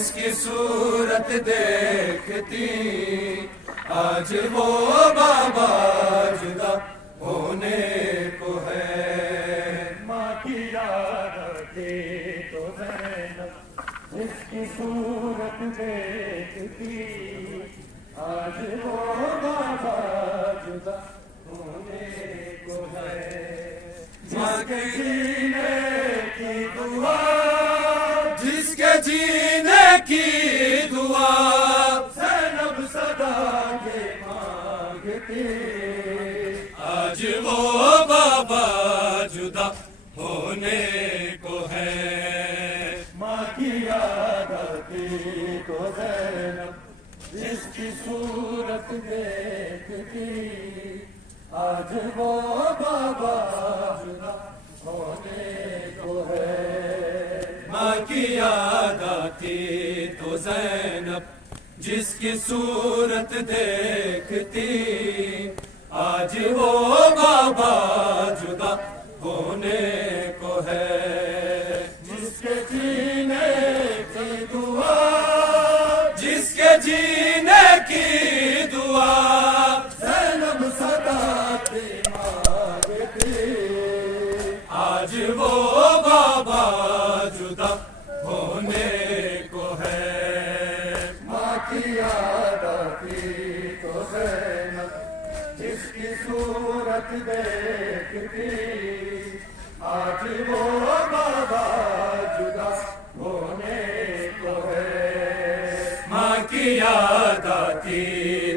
जिसकी सूरत देखती आज वो बाबा जुदा होने को है। माँ की याद आती तो ज़ैनब जिसकी सूरत देखती आज वो बाबा जुदा होने को है। जिसके जीने की दुआ, जिसके जीने की दुआ ज़ैनब सदा के मांगती आज वो बाबा जुदा होने को है। माँ की याद आती तो ज़ैनब जिसकी सूरत देखती आज वो बाबा जुदा होने को है। माँ की याद आती तो ज़ैनब जिसकी सूरत देखती आज वो बाबा जुदा होने को है। जिसके जीने की दुआ, जिसके जीने की दुआ ज़ैनब सदा की मांगती आज वो बाबा जुदा होने को है। माँ की याद आती तो ज़ैनब जिसकी सूरत देखती आज वो बाबा जुदा होने को है। माँ की याद आती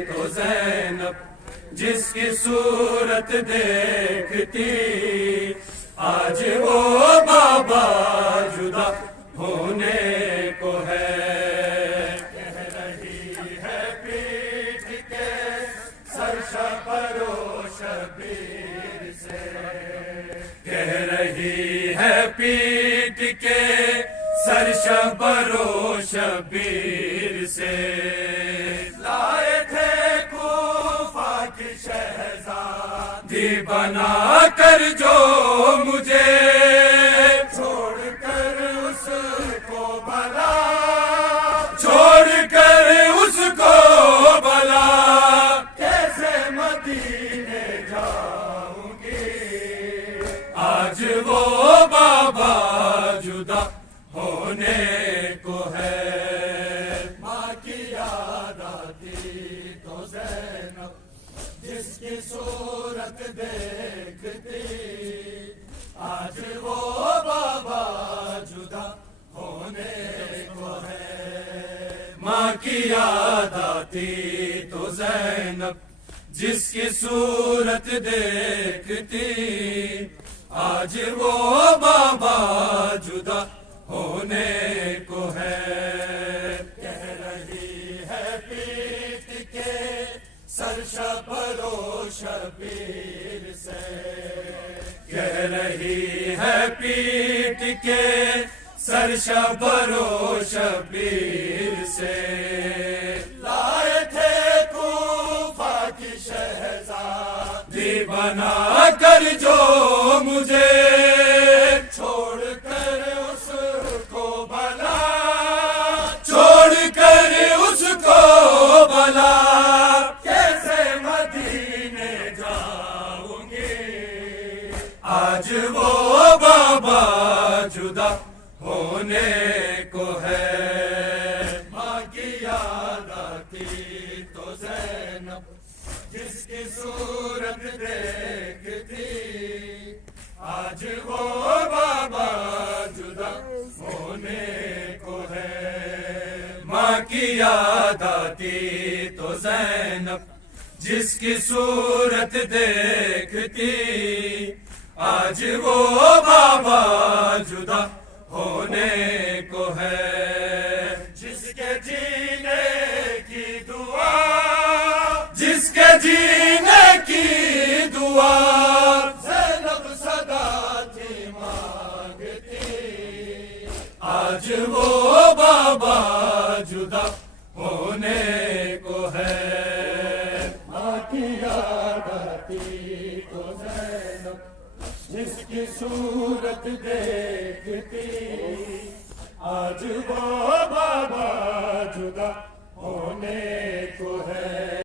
तो ज़ैनब जिसकी सूरत देखती आज वो बाबा जुदा होने को है। कह रही है पीठ के सरशबरो शबीर से, कह रही है पीट के सरशबरो शबीर से लाए थे कूफा की शहजादी बना कर जो मुझे छोड़कर उसको भला, छोड़कर उसको भला कैसे मदीने जाऊंगी आज वो बाबा जुदा होने को है। माँ की याद आती तो ज़ैनब जिसकी सूरत देखती आज वो बाबा जुदा होने को है। माँ की याद आती तो ज़ैनब जिसकी सूरत देखती आज वो बाबा जुदा होने को है। कह रही है पीठ के सरशबरो शबीर से, कह रही है पीट के सरशबरो शबीर से लाए थे कूफा की शहजादी बना कर जो मुझे छोड़कर उसको भला, छोड़कर उसको भला कैसे मदीने जाऊंगी आज वो बाबा जुदा होने को है। माँ की याद आती तो ज़ैनब जिसकी सूरत देखती आज वो बाबा जुदा होने को है। माँ की याद आती तो ज़ैनब जिसकी सूरत देखती आज वो बाबा जुदा होने को है। जिसके जीने की दुआ, जिसके जीने की दुआ ज़ैनब सदा थी मांगती आज वो बाबा जुदा होने को है। माँ की याद आती तो ज़ैनब जिसकी सूरत देखती